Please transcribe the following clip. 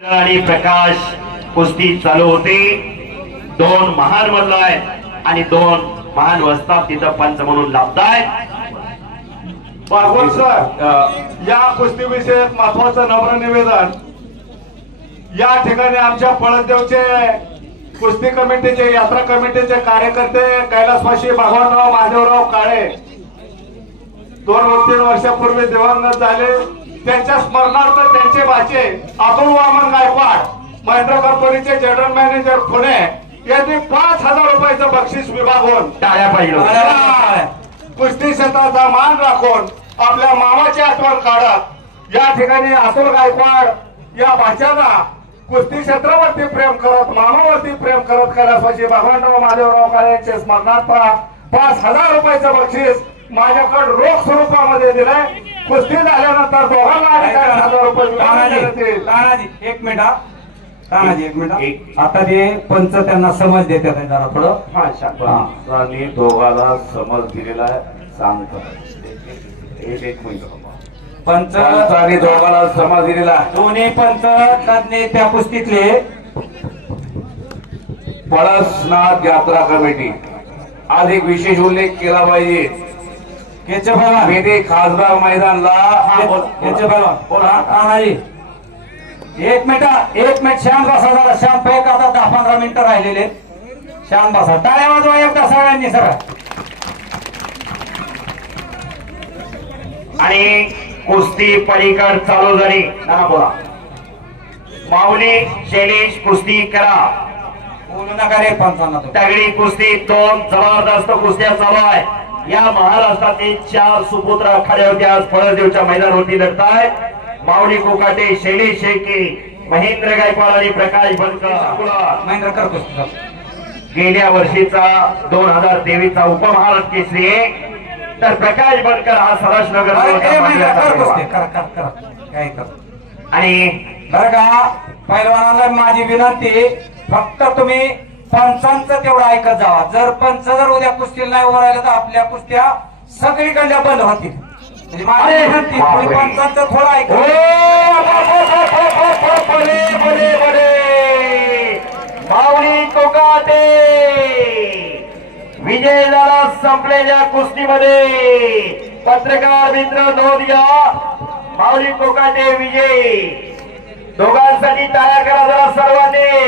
आणि प्रकाश कुस्ती चालू होते। दोन महान मल्ल आहेत आणि दोन महान वस्ताद तिथं पंच म्हणून लाभतायत। भागवत सर, या कुस्ती विषयक महत्वाचं नम्र निवेदन या ठिकाणी आमच्या पळसदेवचे कुस्ती कमिटीचे यात्रा कमिटीचे कार्यकर्ते कैलासवासी भगवानराव महादेवराव काळे 2-3 वर्षापूर्वी दिवंगत झाले। त्यांच्या स्मरणार्थ त्यांचे भाचे अतुल वामन गायकवाड महिंद्रा कंपनीचे जनरल मॅनेजर पुणे यांनी 5,000 रुपयाचं बक्षीस विभागून टाळ्या पाहिजे कुस्ती क्षेत्राचा मान राखून आपल्या मामाची आठवण काढत या ठिकाणी अतुल गायकवाड या भाच्याला कुस्ती क्षेत्रावरती प्रेम करत मामावरती प्रेम करत कैलासवासी भगवानराव महादेवराव काळे यांचे स्मरणार्थ 5,000 रुपयाचं बक्षीस माझ्याकडे रोख स्वरूपामध्ये दिलंय। कुस्ती झाल्यानंतर दोघांना 1,000 रुपये। तानाजी एक मिनिट आता ते पंच त्यांना समज देतात जरा थोडं दोघाला समज दिलेला सांगतो। एक मिनिट पंचांनी दोघाला समज दिलेला दोन्ही पंच तज्ञ त्या कुस्तीतले पळसनाथ यात्रा कमिटी आज एक विशेष उल्लेख केला पाहिजे। मेरे खासबाग मैदानला तानाजी एक मिनिट शांत बसा जरा शांत पैक आता 10-15 मिनिटं राहिलेले शांत बसा टाळ्या वाजवा एकदा सगळ्यांनी सगळं। आणि कुस्ती पलीकड चालू झाली। बोला माऊली शैलेश कुस्ती करा बोलू नका रे पंचांना तगडी कुस्ती दोन जबरदस्त कुस्त्या चालू आहे। या महाराष्ट्रातील 4 सुपुत्र खडे होते आज पळसदेवच्या मैदानावरती लढतायत। माऊली कोकाटे शैलेश शेळके महेंद्र गायकवाड आणि प्रकाश बनकर महेंद्र करतो गेल्या वर्षीचा 2023चा उपमहाराष्ट्र केसरी तर प्रकाश बनकर हा सरसनगर आणि बरं का पैलवानाला माझी विनंती फक्त तुम्ही पंचांचं तेवढं ऐकत जावा। जर पंच जर उद्या कुस्तीला नाही उभं राहिलं तर आपल्या कुस्त्या सगळीकडल्या बंद होतील। म्हणजे माझी विनंती पंचांचं थोडं ऐकत। माऊली कोकाटे विजय झाला संपलेल्या कुस्तीमध्ये। पत्रकार मित्र नोंद घ्या, माऊली कोकाटे विजयी। दोघांसाठी टाळ्या करा जरा सर्वांनी।